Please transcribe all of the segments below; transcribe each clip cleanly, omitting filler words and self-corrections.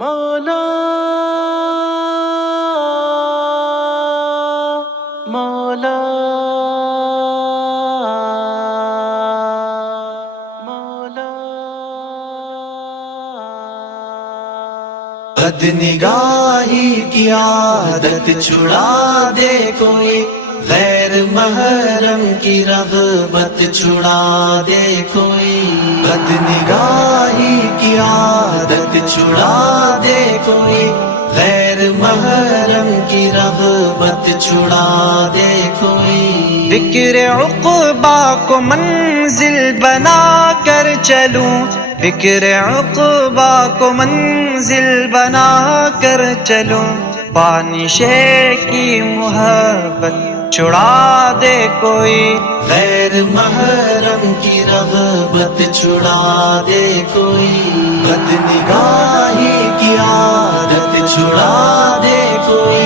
مولا مولا مولا بد نگاہی کی عادت چھڑا دے کوئی، غیر محرم کی رغبت چھڑا دے کوئی، بد نگاہی کی عادت چھڑا دے کوئی، غیر محرم کی رغبت چھڑا دے کوئی۔ فکر عقبہ کو منزل بنا کر چلوں، فکر عقبہ کو منزل بنا کر چلوں، پانی شے کی محبت چھڑا دے کوئی، غیر محرم کی رغبت چھڑا دے کوئی، بد نگاہی کی عادت چھڑا دے کوئی،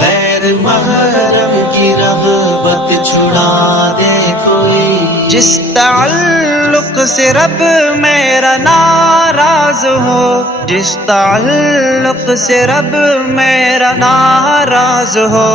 غیر محرم کی رغبت چھڑا دے کوئی۔ جس تعلق سے رب میرا ناراض ہو، جس تعلق سے رب میرا ناراض ہو،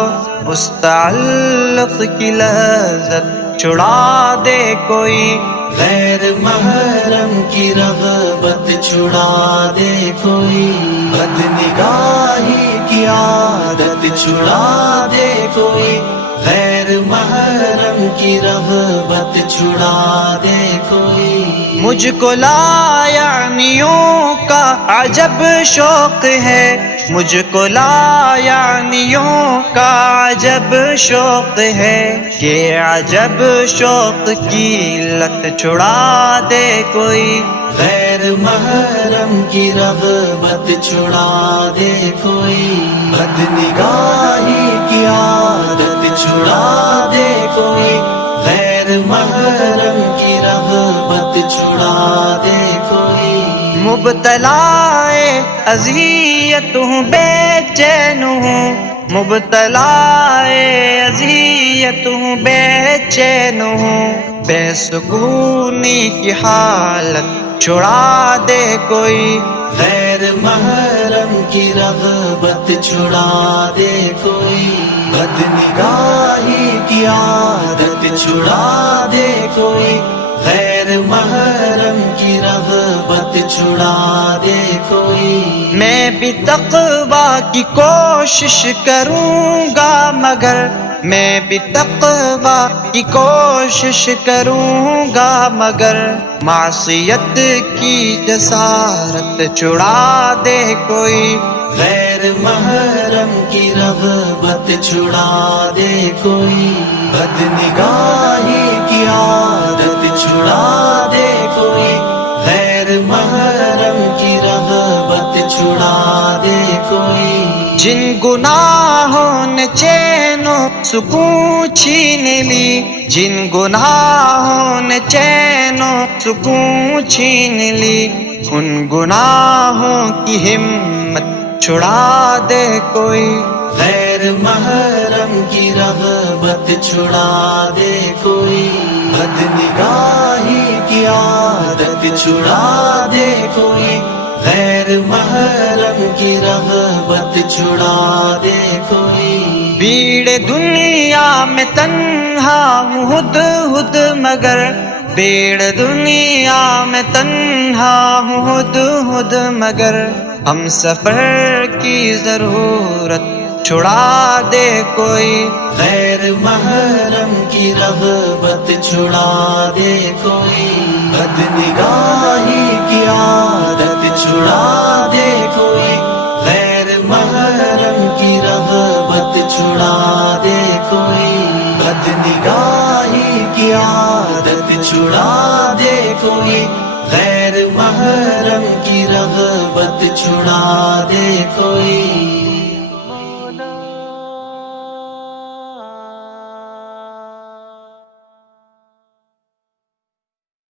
اس تعلق کی لذت چھڑا دے کوئی، غیر محرم کی رغبت چھڑا دے کوئی، بد نگاہی کی عادت چھڑا دے کوئی، غیر محرم کی رغبت چھڑا دے کوئی۔ مجھ کو لایعنیوں کا عجب شوق ہے، مجھ کو لایعنیوں کا عجب شوق ہے، کہ عجب شوق کی لت چھڑا دے کوئی، غیر محرم کی رغبت چھڑا دے کوئی، بد نگاہی کی عادت چھڑا دے کوئی، غیر محرم کی رغبت چھڑا دے کوئی۔ مبتلا اذیت ہوں، بے چین ہوں، مبتلا اذیت ہوں، بے چین ہوں، بے سکونی کی حالت چھڑا دے کوئی، غیر محرم کی رغبت چھڑا دے کوئی، بد نگاہی کی عادت چھڑا دے کوئی، غیر محرم کی رغبت چھڑا دے کوئی۔ میں بھی تقویٰ کی کوشش کروں گا مگر، میں بھی تقویٰ کی کوشش کروں گا مگر، معصیت کی جسارت چھڑا دے کوئی، غیر محرم کی رغبت چھڑا دے کوئی، بد نگاہی کی عادت چھڑا دے کوئی، غیر محرم کی رغبت چھڑا دے کوئی۔ جن گناہوں نے چین و سکون چھین لی، جن گناہوں نے چین و سکون چھین لی، ان گناہوں کی ہمت چھڑا دے کوئی، غیر محرم کی رغبت چھڑا دے کوئی، بد نگاہی کی عادت چھڑا دے کوئی، غیر محرم کی رغبت چھڑا دے کوئی۔ بھیڑ دنیا میں تنہا ہوں ہد ہد مگر، بھیڑ دنیا میں تنہا ہوں ہد ہد مگر، ہم سفر کی ضرورت چھڑا دے کوئی، غیر محرم کی رغبت چھڑا دے کوئی، بد نگاہی کی عادت چھڑا دے کوئی، غیر محرم کی رغبت چھڑا دے کوئی، بد نگاہی کی عادت چھڑا دے کوئی، غیر محرم کی رغبت چھڑا دے کوئی۔